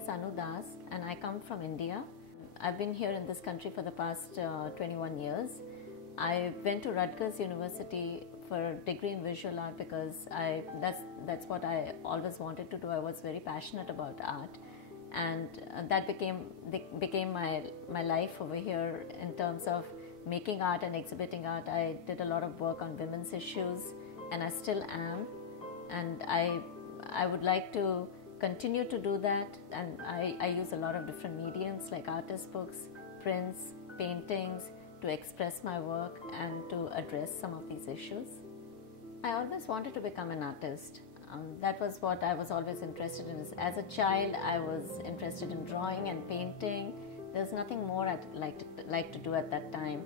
is Anu Das and I come from India. I've been here in this country for the past 21 years. I went to Rutgers University for a degree in visual art because that's what I always wanted to do. I was very passionate about art, and that became my life over here in terms of making art and exhibiting art. I did a lot of work on women's issues, and I still am, and I would like to continue to do that. And I use a lot of different mediums like artist books, prints, paintings to express my work and to address some of these issues. I always wanted to become an artist. That was what I was always interested in. As a child, I was interested in drawing and painting. There's nothing more I'd like to do at that time.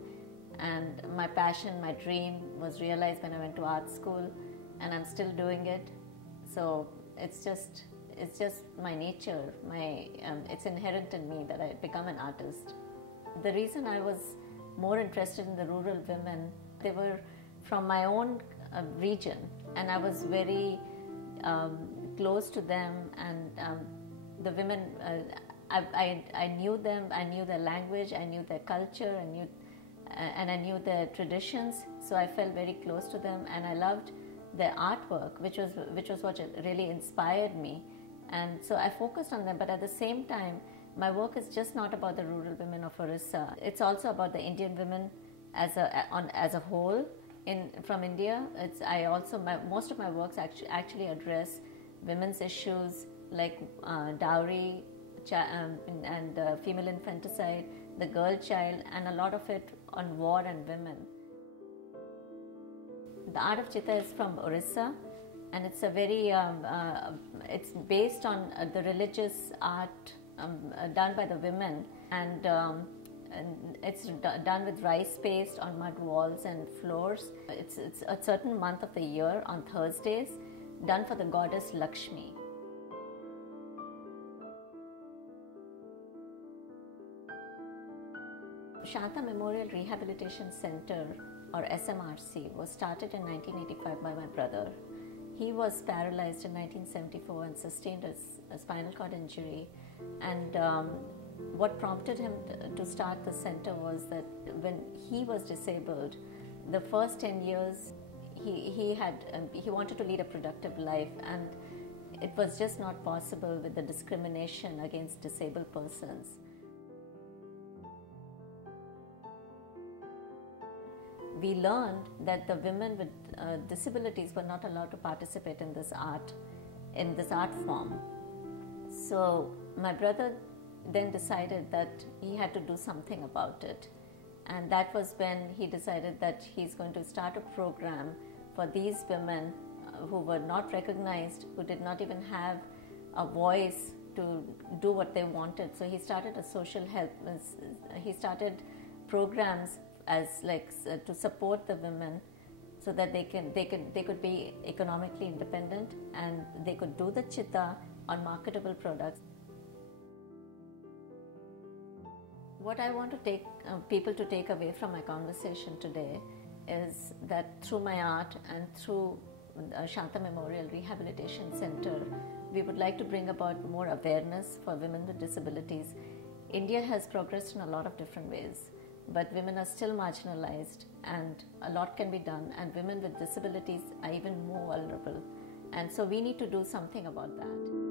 And my passion, my dream was realized when I went to art school, and I'm still doing it. So it's just my nature. It's inherent in me that I become an artist. The reason I was more interested in the rural women, they were from my own region, and I was very close to them, and the women, I knew them, I knew their language, I knew their culture, and I knew their traditions, so I felt very close to them, and I loved their artwork, which was what really inspired me, and so I focused on them. But at the same time, my work is just not about the rural women of Orissa. It's also about the Indian women as a whole. From India, most of my works actually address women's issues like dowry and female infanticide, the girl child, and a lot of it on war and women. The art of Chitta is from Orissa, and it's a very it's based on the religious art done by the women, and it's done with rice paste on mud walls and floors. It's a certain month of the year on Thursdays, done for the goddess Lakshmi. Shanta Memorial Rehabilitation Center, or SMRC, was started in 1985 by my brother. He was paralyzed in 1974 and sustained a spinal cord injury, and what prompted him to start the center was that when he was disabled, the first 10 years he wanted to lead a productive life, and it was just not possible with the discrimination against disabled persons. We learned that the women with disabilities were not allowed to participate in this art form. So my brother then decided that he had to do something about it, and that was when he decided that he's going to start a program for these women who were not recognized, who did not even have a voice to do what they wanted. So he started a social help. He started programs to support the women, so that they could be economically independent, and they could do the chitta on marketable products. What I want to take people to take away from my conversation today is that through my art and through Shanta Memorial Rehabilitation Center, we would like to bring about more awareness for women with disabilities. India has progressed in a lot of different ways, but women are still marginalized, and a lot can be done, and women with disabilities are even more vulnerable. And so we need to do something about that.